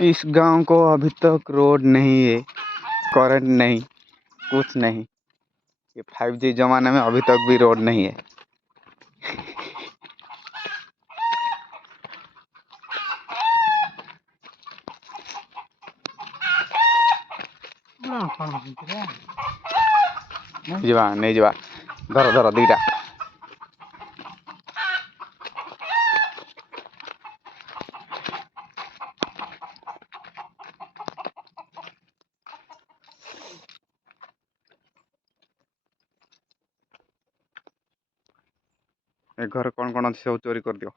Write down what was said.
इस गांव को अभी तक रोड नहीं है, करंट नहीं, कुछ नहीं। ये 5G जमाने में अभी तक भी रोड नहीं है। नहीं जा धर धर दीटा ए घर कौन कौन अच्छे सब चोरी कर दियो।